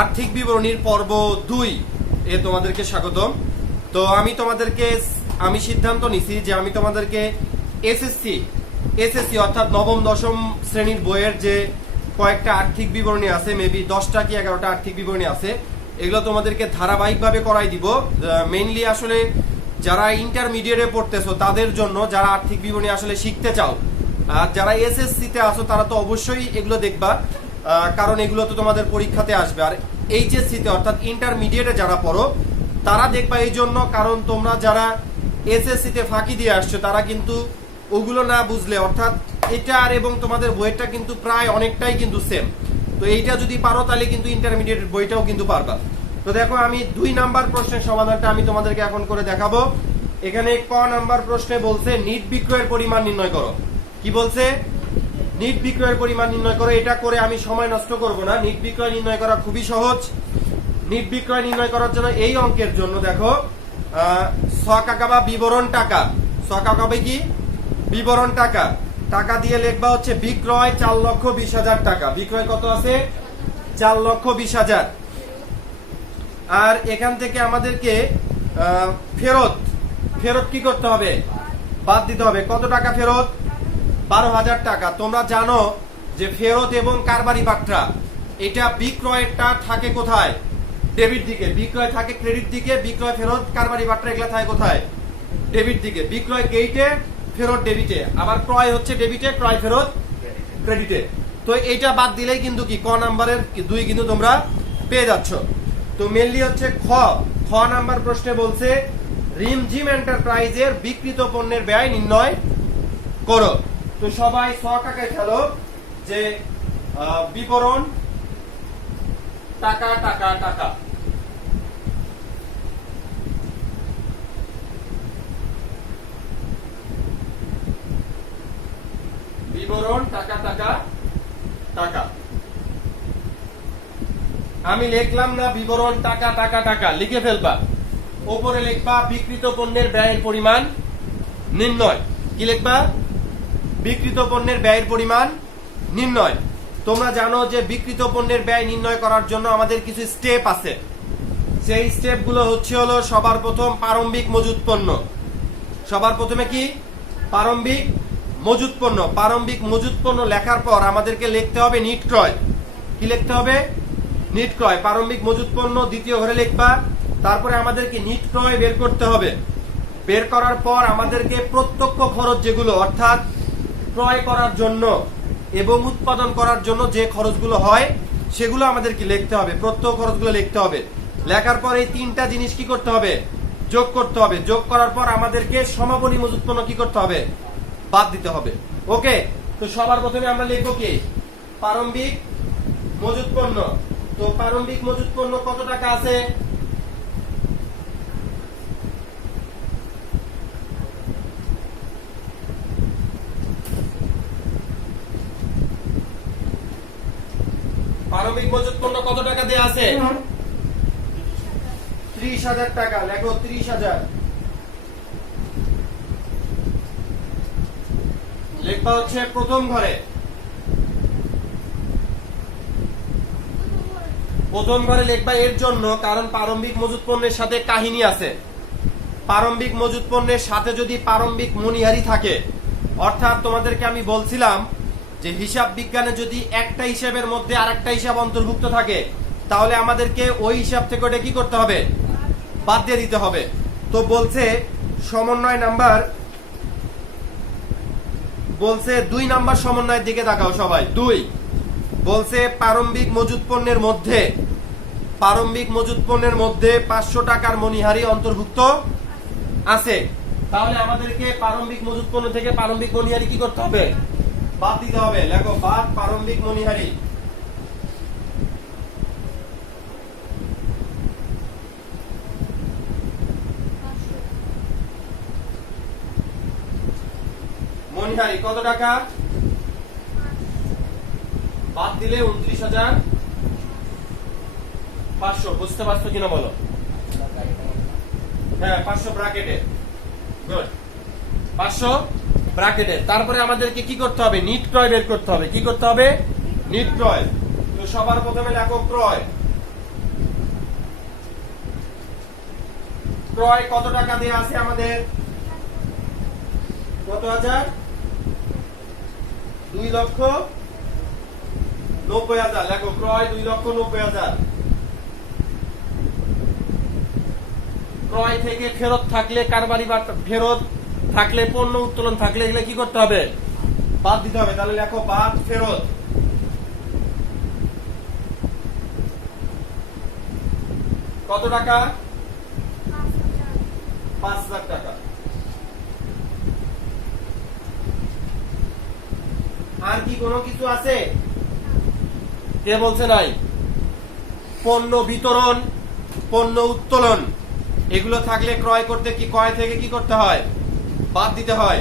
আর্থিক বিবরণীর পর্ব দুই এ তোমাদেরকে স্বাগতম। তো আমি তোমাদেরকে আমি সিদ্ধান্ত নিছি যে আমি তোমাদেরকে এসএসসি এসএসসি অর্থাৎ নবম, দশম শ্রেণির বইয়ের যে কয়েকটা আর্থিক বিবরণী আছে মেবি দশটা কি এগারোটা আর্থিক বিবরণী আছে, এগুলো তোমাদেরকে ধারাবাহিকভাবে করাই দিব। মেইনলি আসলে যারা ইন্টারমিডিয়েটে পড়তেছো, তাদের জন্য যারা আর্থিক বিবরণী আসলে শিখতে চাও, আর যারা এসএসসি তে আছো, তারা তো অবশ্যই এগুলো দেখবা। কারণ এগুলো তো তোমাদের পরীক্ষাতে আসবে। আর এইচএসসি তে অর্থাৎ ইন্টারমিডিয়েটে যারা পড়ো, তারা দেখবা এই জন্য, কারণ তোমরা যারা এসএসসি তে ফাঁকি দিয়ে আসছো, তারা কিন্তু ওগুলো না বুঝলে, অর্থাৎ এটা আর এবং তোমাদের বইয়েরটা কিন্তু প্রায় অনেকটাই কিন্তু সেম তো এইটা যদি পারো, তাহলে কিন্তু ইন্টারমিডিয়েট বইটাও কিন্তু পারবা। তো দেখো, আমি দুই নাম্বার প্রশ্নের সমাধানটা আমি তোমাদেরকে এখন করে দেখাবো। এখানে ক নাম্বার প্রশ্নে বলছে, নিট বিক্রয়ের পরিমাণ নির্ণয় করো। কি বলছে? নিট বিক্রয়ের পরিমাণ নির্ণয় করো এটা করে আমি সময় নষ্ট করব না। নিট বিক্রয় নির্ণয় করা খুবই সহজ। নিট বিক্রয় নির্ণয় করার জন্য এই অঙ্কের জন্য দেখো ছকাকা বা বিবরণ টাকা। ছকাকাবে কি? বিবরণ টাকা। টাকা দিয়ে লেখবা হচ্ছে বিক্রয় চার লক্ষ বিশ হাজার টাকা। বিক্রয় কত আছে? চার লক্ষ বিশ হাজার। আর এখান থেকে আমাদেরকে ফেরত। ফেরত কি করতে হবে? বাদ দিতে হবে। কত টাকা ফেরত? বারো হাজার টাকা। তোমরা জানো যে ফেরত এবং কারবারি বাট্রা, এটা বিক্রয়টা থাকে কোথায়? ডেবিট দিকে। বিক্রয় থাকে ক্রেডিট দিকে, বিক্রয়, ফেরত, কারবারি বাট্রা, এগুলা থাকে কোথায়? ডেবিট দিকে। বিক্রয় গেইটে, ফেরত ডেবিটে। আবার ক্রয় হচ্ছে ডেবিটে, ক্রয়, ফেরত ক্রেডিটে। তো এইটা বাদ দিলেই কিন্তু কি? ক নাম্বারের দুই কিন্তু তোমরা পেয়ে যাচ্ছ। তো মেনলি হচ্ছে খ। খ নাম্বার প্রশ্নে বলছে, রিমঝিম এন্টারপ্রাইজের বিকৃত পণ্যের ব্যয় নির্ণয় করো। তো সবাই সকাকে খেলো যে বিবরণ, টাকা টাকা টাকা। বিবরণ, টাকা টাকা টাকা। আমি লিখলাম না বিবরণ, টাকা টাকা টাকা, লিখে ফেলবা। ওপরে লিখবা বিকৃত পণ্যের ব্যয়ের পরিমাণ নির্ণয়। কি লিখবা? বিকৃত পণ্যের ব্যয়ের পরিমাণ নির্ণয়। তোমরা জানো যে বিকৃত পণ্যের ব্যয় নির্ণয় করার জন্য আমাদের কিছু স্টেপ আছে। সেই স্টেপগুলো হচ্ছে হলো সবার প্রথম প্রারম্ভিক মজুত পণ্য। সবার প্রথমে কি? প্রারম্ভিক মজুত পণ্য। প্রারম্ভিক মজুত পণ্য লেখার পর আমাদেরকে লিখতে হবে নিট ক্রয়। কি লিখতে হবে? নিট ক্রয়। প্রারম্ভিক মজুত পণ্য দ্বিতীয় ঘরে লিখবা। তারপরে আমাদেরকে নিট ক্রয় বের করতে হবে। বের করার পর আমাদেরকে প্রত্যক্ষ খরচ যেগুলো, অর্থাৎ ক্রয় করার জন্য এবং উৎপাদন করার জন্য যে খরচগুলো হয়, সেগুলো আমাদেরকে লিখতে হবে। প্রত্যক্ষ খরচগুলো লিখতে হবে। লেখার পর এই তিনটা জিনিস কি করতে হবে? যোগ করতে হবে। যোগ করার পর আমাদেরকে সমাপনী মজুত পণ্য কি করতে হবে? বাদ দিতে হবে। ওকে? তো সবার প্রথমে আমরা লিখব কি? প্রারম্ভিক মজুত পণ্য তো প্রারম্ভিক মজুত পণ্য কত টাকা আছে? প্রারম্ভিক মজুত পণ্য কত টাকা দেয়া আছে? ত্রিশ হাজার টাকা, লেখো ত্রিশ হাজার। লেখবা হচ্ছে প্রথম ঘরে। প্রথম ঘরে লিখবা এর জন্য, কারণ প্রারম্ভিক মজুত পণ্যের সাথে কাহিনী আছে। প্রারম্ভিক মজুত পণ্যের সাথে যদি প্রারম্ভিক মনিহারি থাকে, অর্থাৎ তোমাদেরকে আমি বলছিলাম যে হিসাব বিজ্ঞানে যদি একটা হিসাবের মধ্যে আরেকটা হিসাব অন্তর্ভুক্ত থাকে, তাহলে আমাদেরকে ওই হিসাব থেকে ওটা কি করতে হবে? বাদ দিয়ে দিতে হবে। তো বলছে সমন্বয় নাম্বার, বলছে দুই নাম্বার সমন্বয়ের দিকে তাকাও সবাই। দুই, বলছে প্রারম্ভিক মজুত পণ্যের মধ্যে, প্রারম্ভিক মজুত পণ্যের মধ্যে পাঁচশো টাকার মনিহারি অন্তর্ভুক্ত আছে। তাহলে আমাদেরকে প্রারম্ভিক মজুত পণ্য থেকে প্রারম্ভিক মনিহারি কি করতে হবে? বাদ দিতে হবে। লেখো, বাদ প্রারম্ভিক মনিহারি মনিহারি কত টাকা? বাদ দিলে উনত্রিশ হাজার। পাঁচশো, বুঝতে পারছ কিনা বলো? হ্যাঁ পাঁচশো ব্রাকেটে গুড পাঁচশো? ব্রাকেটের তারপরে আমাদেরকে কি করতে হবে? নিট ক্রয় বের করতে হবে। কি করতে হবে? নিট ক্রয়। তো সবার প্রথমে লেখো ক্রয়। ক্রয় কত টাকা দিয়ে আছে আমাদের? কত হাজার? দুই লক্ষ নব্বই হাজার। লেখো ক্রয় দুই লক্ষ নব্বই হাজার। ক্রয় থেকে ফেরত থাকলে কারবারি বা ফেরত থাকলে, পণ্য উত্তোলন থাকলে এগুলো কি করতে হবে? বাদ দিতে হবে, তাহলে লেখো বাদ ফেরত। কত টাকা? পাঁচ হাজার টাকা। আর কি কোনো কিছু আছে? কে বলছে নাই? পণ্য বিতরণ, পণ্য উত্তোলন। এগুলো থাকলে ক্রয় করতে কি ক্রয় থেকে কি করতে হয়? বাদ দিতে হয়।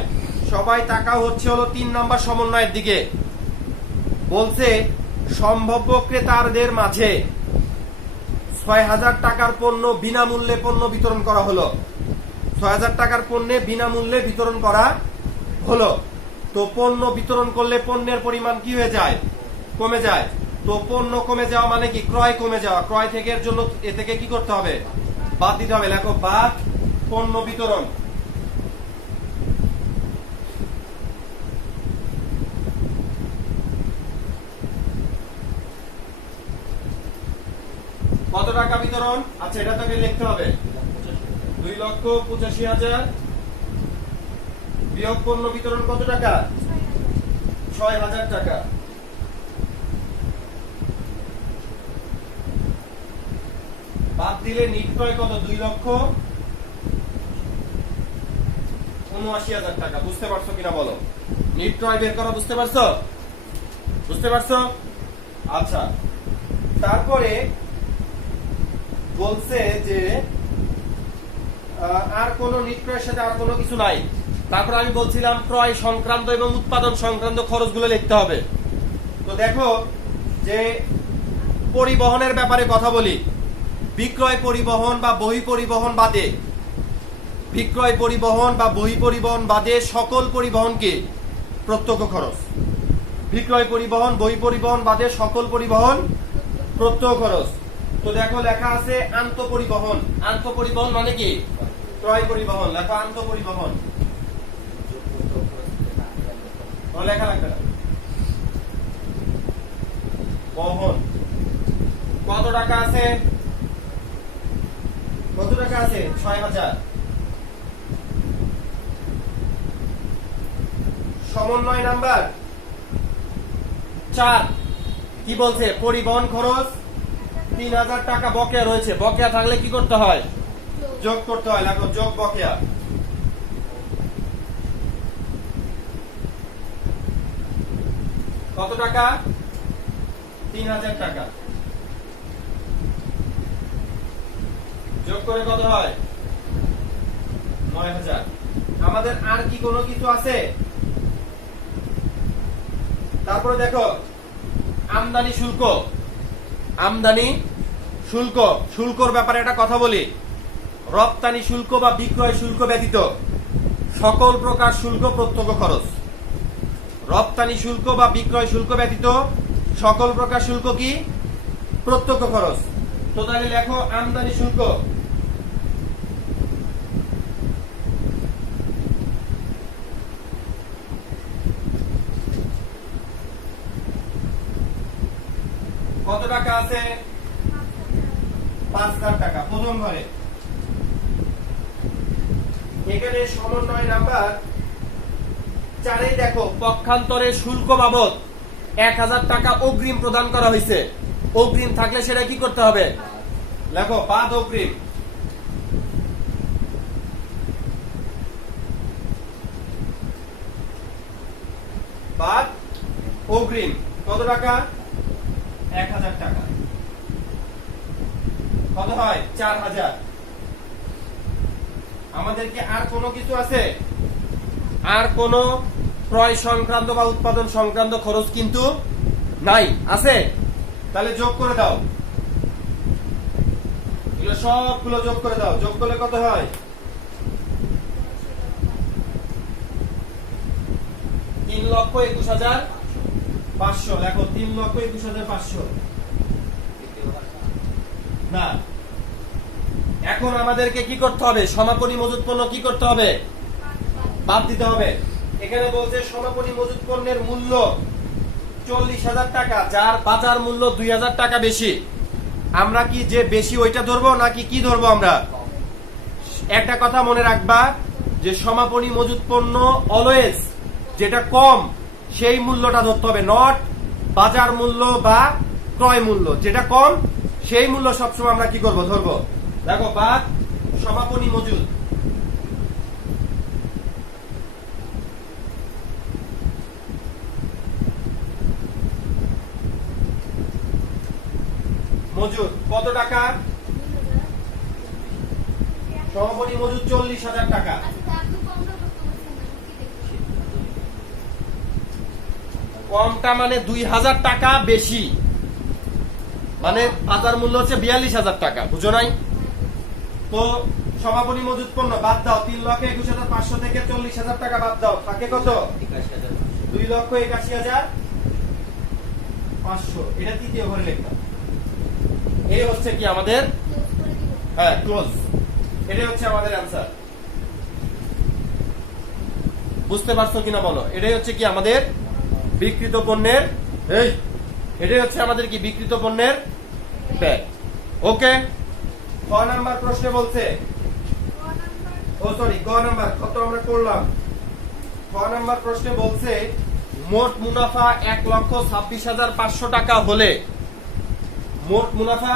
সবাই টাকা হচ্ছে হলো তিন নাম্বার সমন্বয়ের দিকে। বলছে, সম্ভাব্য ক্রেতাদের মাঝে ছয় হাজার টাকার পণ্য বিনামূল্যে পণ্য বিতরণ করা হলো। ছয় হাজার টাকার পণ্যে বিনামূল্যে বিতরণ করা হলো। তো পণ্য বিতরণ করলে পণ্যের পরিমাণ কি হয়ে যায়? কমে যায়। তো পণ্য কমে যাওয়া মানে কি? ক্রয় কমে যাওয়া। ক্রয় থেকে এর জন্য এ থেকে কি করতে হবে? বাদ দিতে হবে। লেখো, বাদ পণ্য বিতরণ কত টাকা বিতরণ? আচ্ছা এটা তোকে লিখতে হবে। দুই লক্ষ পঁচাশি হাজার বিয়োগ পণ্য বিতরণ কত টাকা? ছয় হাজার টাকা। বাদ দিলে নিশ্চয় কত? দুই লক্ষ উনআশি হাজার টাকা। বুঝতে পারছ কিনা বলো? নিশ্চয় বের করা বুঝতে পারছ? বুঝতে পারছ? আচ্ছা। তারপরে বলছে যে আর কোন নিক্রয়ের সাথে আর কোনো কিছু নাই। তারপর আমি বলছিলাম, ক্রয় সংক্রান্ত এবং উৎপাদন সংক্রান্ত খরচগুলো লিখতে হবে। তো দেখো যে পরিবহনের ব্যাপারে কথা বলি। বিক্রয় পরিবহন বা বহি পরিবহন বাদে, বিক্রয় পরিবহন বা বহি পরিবহন বাদে সকল পরিবহনকে প্রত্যক্ষ খরচ। বিক্রয় পরিবহন, বহি পরিবহন বাদে সকল পরিবহন প্রত্যক্ষ খরচ। তো দেখো লেখা আছে আন্ত পরিবহন আন্ত পরিবহন মানে কি? ক্রয় পরিবহন লেখা আন্ত পরিবহন লেখা লাগবে না। বহন। কত টাকা আছে? কত টাকা আছে? ছয় হাজার। সমন্বয় নাম্বার চার। কি বলছে? পরিবহন খরচ। তিন হাজার টাকা বকেয়া রয়েছে। বকেয়া থাকলে কি করতে হয়? যোগ করতে হয় দেখো যোগ বকেয়া। কত টাকা? তিন হাজার টাকা। যোগ করে কত হয়? নয় হাজার। আমাদের আর কি কোনো কিছু আছে? তারপরে দেখো, আমদানি শুল্ক। আমদানি শুল্ক, শুল্কর ব্যাপারে একটা কথা বলি। রপ্তানি শুল্ক বা বিক্রয় শুল্ক ব্যতীত সকল প্রকার শুল্ক প্রত্যক্ষ খরচ। রপ্তানি শুল্ক বা বিক্রয় শুল্ক ব্যতীত সকল প্রকার শুল্ক কি? প্রত্যক্ষ খরচ। তো তাহলে লেখো আমদানি শুল্ক। কত টাকা আছে? পাঁচ হাজার টাকা, প্রথম ঘরে। এখানে সমন্বয় নাম্বার চারে দেখো, পক্ষান্তরে শুল্ক বাবদ এক হাজার টাকা অগ্রিম প্রদান করা হয়েছে। অগ্রিম থাকলে সেটা কি করতে হবে? লেখো বাদ অগ্রিম। বাদ অগ্রিম। কত টাকা? এক হাজার টাকা। কত হয়? চার হাজার। আমাদের কি আর কোনো কিছু আছে? আর কোন ক্রয় সংক্রান্ত বা উৎপাদন সংক্রান্ত খরচ কিন্তু নাই। আছে? তাহলে যোগ করে দাও। এগুলো সবগুলো যোগ করে দাও। যোগ করলে কত হয়? তিন লক্ষ একুশ হাজার পাঁচশো। লেখো তিন লক্ষ একুশ হাজার পাঁচশো। না এখন আমাদেরকে কি করতে হবে? সমাপনী মজুত পণ্য কি করতে হবে? বাদ দিতে হবে। এখানে বলছে সমাপনী মজুত পণ্যের মূল্য চল্লিশ হাজার টাকা, যার বাজার মূল্য দুই হাজার টাকা বেশি। আমরা কি যে বেশি ওইটা ধরবো, নাকি কি ধরবো আমরা? একটা কথা মনে রাখবা, যে সমাপনী মজুত পণ্য অলওয়েজ যেটা কম, সেই মূল্যটা ধরতে হবে নট বাজার মূল্য বা ক্রয় মূল্য। যেটা কম সেই মূল্য সবসময় আমরা কি করব? ধরবো। দেখো বাদ সমাপনী মজুদ। মজুদ, কত টাকা? সমাপনী মজুদ চল্লিশ হাজার টাকা। কমটা মানে দুই হাজার টাকা বেশি। মানে বাজার মূল্য হচ্ছে বিয়াল্লিশ হাজার টাকা বুঝো নাই? তো সমাপনী মজুদ পণ্য বাদ দাও তিন লক্ষ একুশ হাজার পাঁচশো থেকে চল্লিশ হাজার টাকা বাদ দাও। থাকে কত? দুই লক্ষ একাশি হাজার পাঁচশো। এটা তৃতীয় ঘরে লিখলাম এই হচ্ছে কি আমাদের? হ্যাঁ ক্লোজ এটাই হচ্ছে আমাদের অ্যান্সার বুঝতে পারছ কিনা বলো? এটাই হচ্ছে কি আমাদের বিকৃত পণ্যের এই এটাই হচ্ছে আমাদের কি বিকৃত পণ্যের ব্যাগ। ওকে ক নাম্বার প্রশ্নে বলছে? ও সরি গ নাম্বার, কত আমরা করলাম? ক নাম্বার প্রশ্নে বলছে, মোট মুনাফা এক লক্ষ ছাব্বিশ হাজার পাঁচশো টাকা হলে, মোট মুনাফা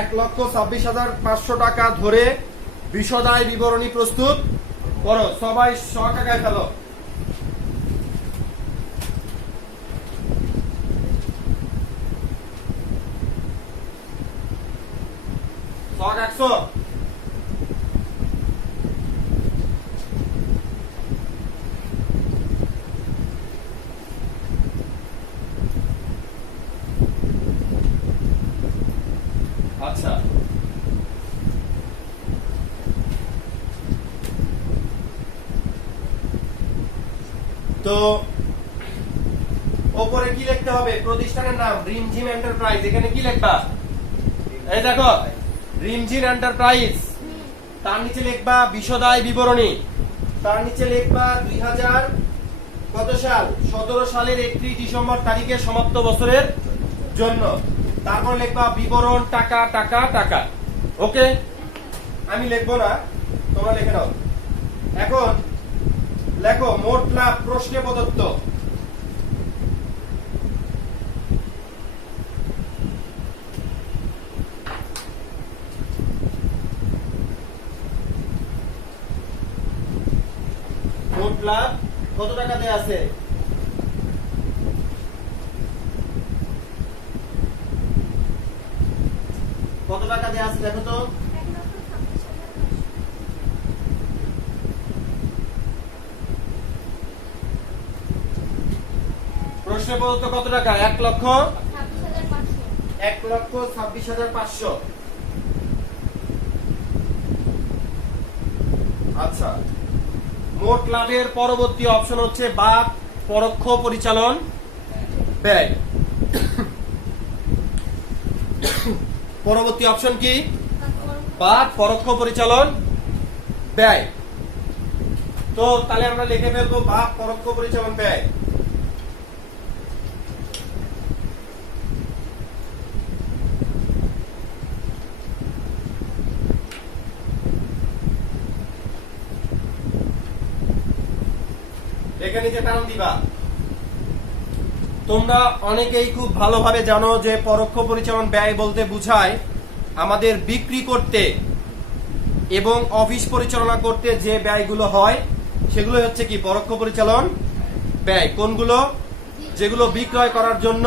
এক লক্ষ ছাব্বিশ হাজার পাঁচশো টাকা ধরে বিশদায় বিবরণী প্রস্তুত করো। সবাই সকাকায় ফেলো। একশো আচ্ছা। তো ওপরে কি লিখতে হবে? প্রতিষ্ঠানের নাম, রিমঝিম এন্টারপ্রাইজ, এখানে কি লিখবা? এই দেখো রিমঝিম এন্টারপ্রাইজ তার নিচে লিখবা বিশদায় বিবরণী। তার নিচে লিখবা দুই হাজার কত সাল? সতেরো সালের একত্রিশ ডিসেম্বর তারিখে সমাপ্ত বছরের জন্য। তারপর লিখবা বিবরণ, টাকা টাকা টাকা। ওকে আমি লিখব না, তোমরা লিখে নাও। এখন লেখো, মোট লাভ প্রশ্নে প্রদত্ত। লাভ কত টাকা আছে? কত টাকা দেয়া আছে দেখো তো? প্রশ্নে প্রদত্ত কত টাকা? এক লক্ষ? এক লক্ষ ছাব্বিশ হাজার পাঁচশো। আচ্ছা। মোট লাভের পরবর্তী অপশন হচ্ছে বা পরোক্ষ পরিচালন, ব্যয়। পরবর্তী অপশন কি? বা পরোক্ষ পরিচালন, ব্যয়। তো তাহলে আমরা লিখে ফেলব বা পরোক্ষ পরিচালন, ব্যয়। টান দিবা। তোমরা অনেকেই খুব ভালোভাবে জানো যে পরোক্ষ পরিচালন ব্যয় বলতে বুঝায় আমাদের বিক্রি করতে এবং অফিস পরিচালনা করতে যে ব্যয়গুলো হয় সেগুলো হচ্ছে কি পরোক্ষ পরিচালন ব্যয়। কোনগুলো? যেগুলো বিক্রয় করার জন্য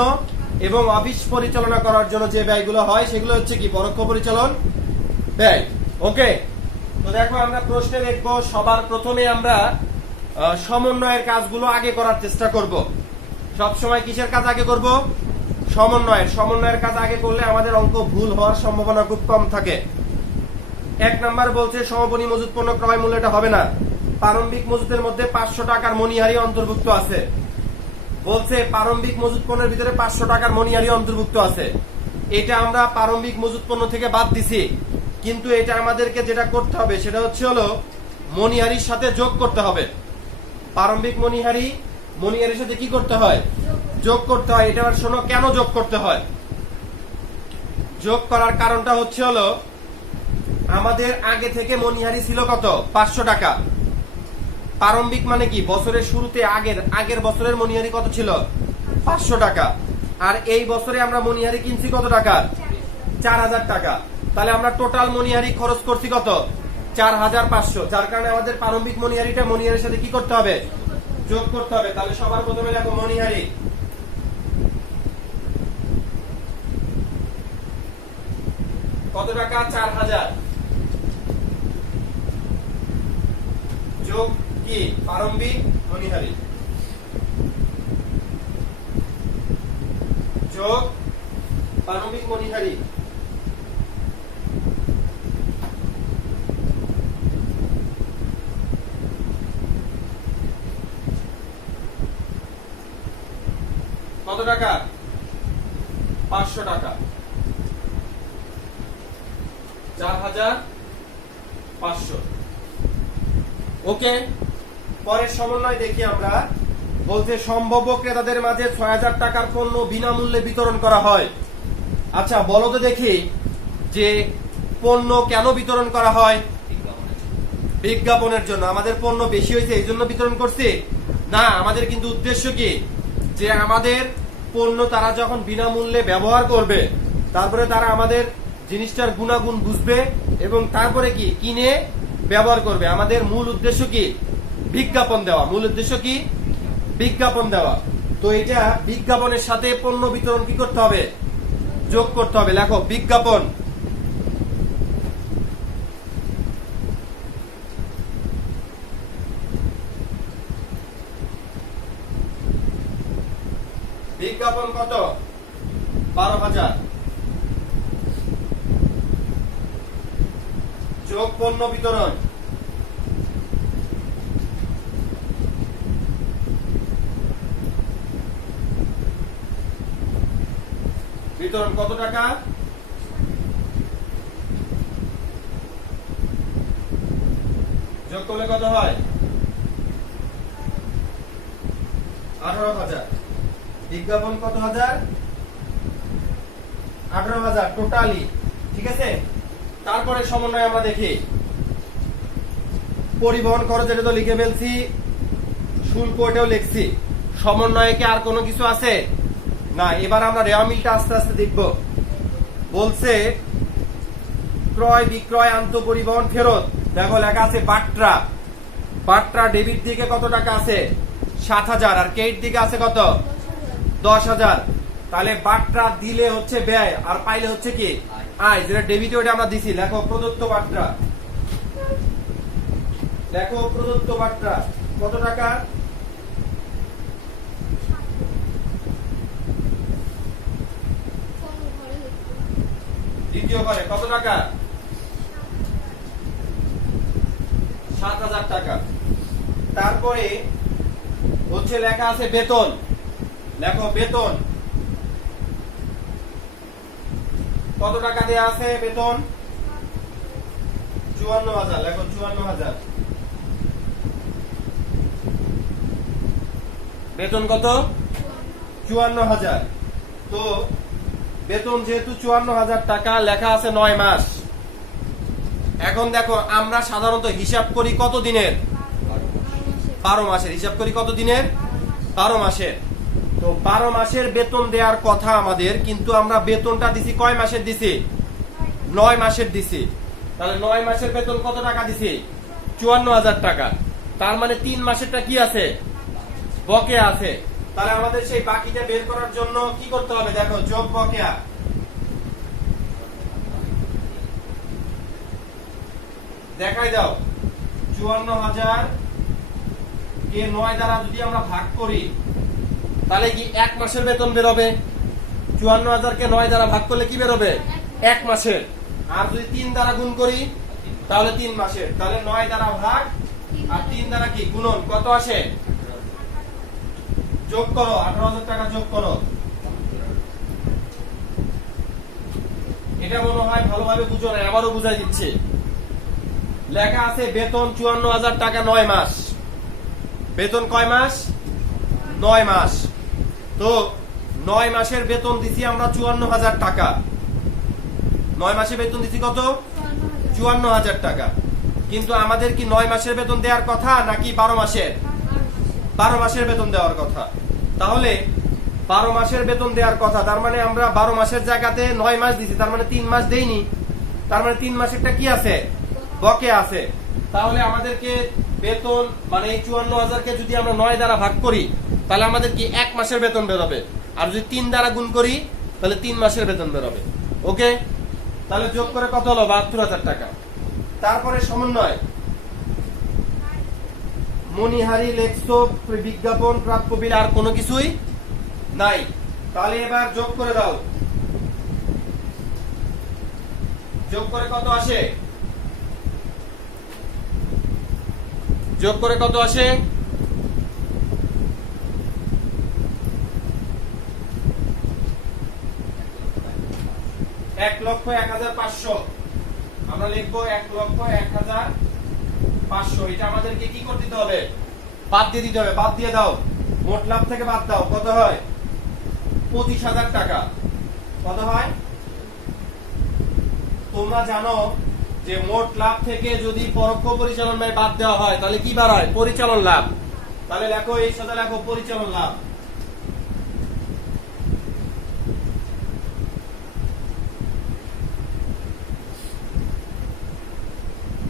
এবং অফিস পরিচালনা করার জন্য যে ব্যয়গুলো হয়, সেগুলো হচ্ছে কি পরোক্ষ পরিচালন ব্যয়। ওকে তো দেখো আমরা প্রশ্নে দেখব, সবার প্রথমে আমরা সমন্বয়ের কাজগুলো আগে করার চেষ্টা করব। সব সময় কিসের কাজ আগে করব? সমন্বয়ের। সমন্বয়ের কাজ আগে করলে আমাদের অঙ্ক ভুল হওয়ার সম্ভাবনা খুব কম থাকে। এক নাম্বার বলছে সমাপনী মজুত পণ্য ক্রয় মূল্যটা হবে না। প্রারম্ভিক মজুতের মধ্যে পাঁচশো টাকার মনিহারি অন্তর্ভুক্ত আছে। বলছে, প্রারম্ভিক মজুত পণ্যের ভিতরে পাঁচশো টাকার মনিহারি অন্তর্ভুক্ত আছে। এটা আমরা প্রারম্ভিক মজুত পণ্য থেকে বাদ দিছি। কিন্তু এটা আমাদেরকে যেটা করতে হবে, সেটা হচ্ছে হলো মনিহারির সাথে যোগ করতে হবে। প্রারম্ভিক মনিহারি মনিহারির সাথে কি করতে হয়? যোগ করতে হয়। এটা আবার শোনো, কেন যোগ করতে হয়? যোগ করার কারণটা হচ্ছে হলো, আমাদের আগে থেকে মনিহারি ছিল কত? পাঁচশো টাকা। প্রারম্ভিক মানে কি? বছরের শুরুতে আগের আগের বছরের মনিহারি কত ছিল? পাঁচশো টাকা। আর এই বছরে আমরা মনিহারি কিনছি কত টাকা? চার হাজার টাকা। তাহলে আমরা টোটাল মনিহারি খরচ করছি কত? চার হাজার পাঁচশো। যার কারণে আমাদের প্রারম্ভিক মনিহারিটা মনিহারির সাথে কি করতে হবে? যোগ করতে হবে। তাহলে সবার প্রথমে দেখো মনিহারি কত টাকা? চার হাজার যোগ কি? প্রারম্ভিক মনিহারি যোগ প্রারম্ভিক মনিহারি কত টাকা? পাঁচশো টাকা। চার হাজার পাঁচশো। ওকে? পরের সমন্বয় দেখি আমরা। বলছে, সম্ভাব্য ক্রেতাদের মাঝে ছয় হাজার টাকার পণ্য বিনামূল্যে বিতরণ করা হয়। আচ্ছা বলো তো দেখি যে পণ্য কেন বিতরণ করা হয়? বিজ্ঞাপনের জন্য। আমাদের পণ্য বেশি হয়েছে, এই জন্য বিতরণ করছি। না, আমাদের কিন্তু উদ্দেশ্য কি? যে আমাদের পণ্য তারা যখন বিনামূল্যে ব্যবহার করবে, তারপরে তারা আমাদের জিনিসটার গুণাগুণ বুঝবে এবং তারপরে কি? কিনে ব্যবহার করবে। আমাদের মূল উদ্দেশ্য কি? বিজ্ঞাপন দেওয়া। মূল উদ্দেশ্য কি? বিজ্ঞাপন দেওয়া। তো এটা বিজ্ঞাপনের সাথে পণ্য বিতরণ কি করতে হবে? যোগ করতে হবে। লেখো, বিজ্ঞাপন। বিজ্ঞাপন কত? বারো হাজার। যোগ পণ্য বিতরণ। বিতরণ কত টাকা? যোগ করলে কত হয়? আঠারো হাজার। বিজ্ঞাপন কত হাজার? আঠারো হাজার টোটালি ঠিক আছে? তারপরে সমন্বয় আমরা দেখি। পরিবহন খরচ এটা তো লিখে ফেলছি, শুল্ক এটাও লিখছি। সমন্বয়ে কি আর কোনো কিছু আছে? না, এবার আমরা রেওয়া মিলটা আস্তে আস্তে দেখব। বলছে, ক্রয় বিক্রয় আন্ত পরিবহন ফেরত। দেখো, লেখা আছে বাট্রা। বাট্রা ডেবিট দিকে কত টাকা আছে? সাত হাজার। আর ক্রেডিট দিকে আছে কত? দশ হাজার। তাহলে বাট্রা দিলে হচ্ছে ব্যয়, আর পাইলে হচ্ছে কি? আয়, যেটা ডেবিটে ওটা আমরা দিছি। লেখো প্রদত্ত বাট্রা। দেখো প্রদত্ত বাট্রা। কত টাকা? দ্বিতীয় ঘরে কত টাকা? সাত হাজার টাকা। তারপরে হচ্ছে লেখা আছে বেতন। লেখো বেতন। কত টাকা দেয়া আছে বেতন? চুয়ান্ন হাজার, লেখো চুয়ান্ন হাজার। বেতন কত? চুয়ান্ন হাজার। তো বেতন যেহেতু চুয়ান্ন হাজার টাকা, লেখা আছে নয় মাস। এখন দেখো, আমরা সাধারণত হিসাব করি কত দিনের? বারো মাসের। হিসাব করি কত দিনের? বারো মাসের। বারো মাসের বেতন দেওয়ার কথা আমাদের, কিন্তু আমরা বেতনটা দিছি, কয় মাসের দিছি? নয় মাসের দিছি। তাহলে নয় মাসের বেতন কত টাকা দিছি? চুয়ান্ন হাজার টাকা। তার মানে তিন মাসেরটা কি আছে? বকে আছে। তাহলে আমাদের সেই বাকিটা বের করার জন্য কি করতে হবে? দেখো, যোগ বকেয়া। দেখাই দাও। চুয়ান্ন হাজার কে নয় দ্বারা যদি আমরা ভাগ করি তাহলে কি এক মাসের বেতন বেরোবে? চুয়ান্ন হাজার কে নয় দ্বারা ভাগ করলে কি বেরোবে? এক মাসের। আর যদি তিন দ্বারা গুণ করি, তাহলে তিন মাসের। তাহলে নয় দ্বারা ভাগ, আর তিন দ্বারা কি? গুণন। কত আসে? যোগ করো, আঠারো হাজার টাকা যোগ করো। এটা মনে হয় ভালোভাবে বুঝো না আবারও বুঝাই দিচ্ছে। লেখা আছে বেতন চুয়ান্ন হাজার টাকা নয় মাস। বেতন কয় মাস? নয় মাস। তো নয় মাসের বেতন দিছি আমরা চুয়ান্ন হাজার টাকা। নয় মাসে বেতন দিছি কত? চুয়ান্ন হাজার টাকা। কিন্তু আমাদের কি নয় মাসের বেতন দেওয়ার কথা নাকি বারো মাসের? বারো মাসের বেতন দেওয়ার কথা। তাহলে বারো মাসের বেতন দেওয়ার কথা, তার মানে আমরা বারো মাসের জায়গাতে নয় মাস দিছি, তার মানে তিন মাস দেইনি। তার মানে তিন মাসেরটা কি আছে? বকে আছে। তাহলে আমাদেরকে বেতন মানে এই চুয়ান্ন হাজারকে যদি আমরা নয় দ্বারা ভাগ করি তাহলে আমাদের কি এক মাসের বেতন বেরোবে? আর যদি তিন দ্বারা গুণ করি, তাহলে তিন মাসের বেতন বেরোবে। ওকে? তাহলে যোগ করে কত হলো? বাহাত্তর হাজার টাকা। তারপরে সমন্বয়। মনিহারি বিজ্ঞাপন প্রাপ্য বিল আর কোনো কিছুই নাই। তাহলে এবার যোগ করে দাও। যোগ করে কত আসে? যোগ করে কত আসে? এক লক্ষ এক হাজার পাঁচশো। আমরা লিখব এক লক্ষ এক হাজার পাঁচশো। এটা আমাদেরকে কি করতে দিতে হবে? বাদ দিয়ে দিতে হবে, বাদ দিয়ে দাও। মোট লাভ থেকে বাদ দাও। কত হয়? পঁচিশ হাজার টাকা। কত হয়? তোমরা জানো যে মোট লাভ থেকে যদি পরোক্ষ পরিচালন ব্যয় বাদ দেওয়া হয়, তাহলে কি বার হয় পরিচালন লাভ। তাহলে লেখো, এই সাথে লেখো, পরিচালন লাভ।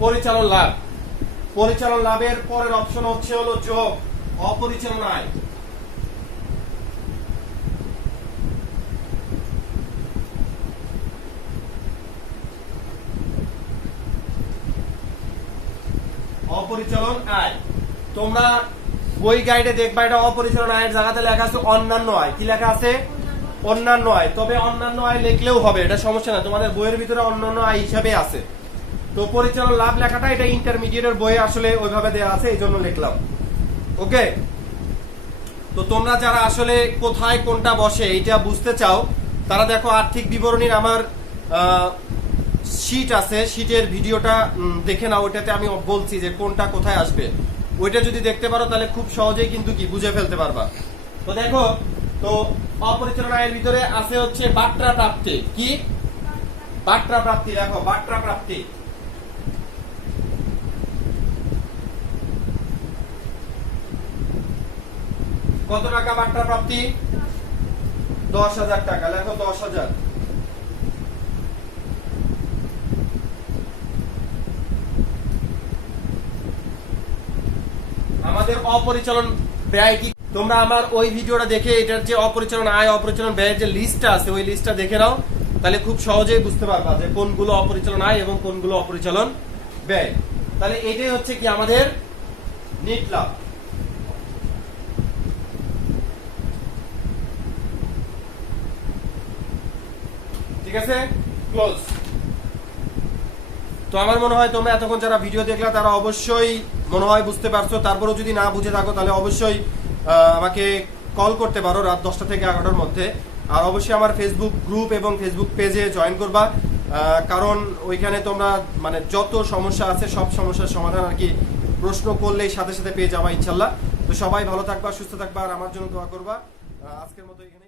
পরিচালন লাভ। পরিচালন লাভের পরের অপশন হচ্ছে হলো যোগ অপরিচালন আয় অপরিচালন আয়। তোমরা বই গাইডে দেখবা এটা অপরিচালন আয়ের জায়গাতে লেখা আছে অন্যান্য আয়। কি লেখা আছে? অন্যান্য আয়। তবে অন্যান্য আয় লিখলেও হবে, এটা সমস্যা না তোমাদের বইয়ের ভিতরে অন্যান্য আয় হিসাবে আছে। তো পরিচালন লাভ লেখাটা এটা ইন্টারমিডিয়েটের বইয়ে আসলে ওইভাবে দেওয়া আছে এই জন্য লিখলাম। ওকে? তো তোমরা যারা আসলে কোথায় কোনটা বসে এটা বুঝতে চাও, তারা দেখো আর্থিক বিবরণীর আমার শিট আছে শিটের ভিডিওটা দেখে নাও, ওইটাতে আমি বলছি যে কোনটা কোথায় আসবে। ওইটা যদি দেখতে পারো তাহলে খুব সহজেই কিন্তু কি বুঝে ফেলতে পারবা। তো দেখো, তো অপরিচালন আয়ের ভিতরে আছে হচ্ছে বাট্রা প্রাপ্তি। কি? বাট্রা প্রাপ্তি, দেখো বাট্রা প্রাপ্তি। কত টাকা বাট্রা প্রাপ্তি? দশ হাজার টাকা, লেখো দশ হাজার। আমাদের অপরিচালন ব্যয় কি? তোমরা আমার ওই ভিডিওটা দেখে এটার যে অপরিচালন আয়, অপরিচালন ব্যয়ের যে লিস্টটা আছে, ওই লিস্টটা দেখে নাও। তাহলে খুব সহজেই বুঝতে পারবা যে কোনগুলো অপরিচালন আয় এবং কোনগুলো অপরিচালন ব্যয়। তাহলে এটাই হচ্ছে কি আমাদের নিট লাভ। ঠিক আছে? ক্লোজ তো আমার মনে হয় তোমরা এতক্ষণ যারা ভিডিও দেখলা, তারা অবশ্যই মনে হয় বুঝতে পারছ। তারপরেও যদি না বুঝে থাকো, তাহলে অবশ্যই আমাকে কল করতে পারো রাত দশটা থেকে এগারোটার মধ্যে। আর অবশ্যই আমার ফেসবুক গ্রুপ এবং ফেসবুক পেজে জয়েন করবা। কারণ ওইখানে তোমরা মানে যত সমস্যা আছে, সব সমস্যার সমাধান আর কি প্রশ্ন করলেই সাথে সাথে পেয়ে যাবা, ইনশাল্লাহ। তো সবাই ভালো থাকবা, সুস্থ থাকবা, আর আমার জন্য দোয়া করবা। আজকের মতো এখানেই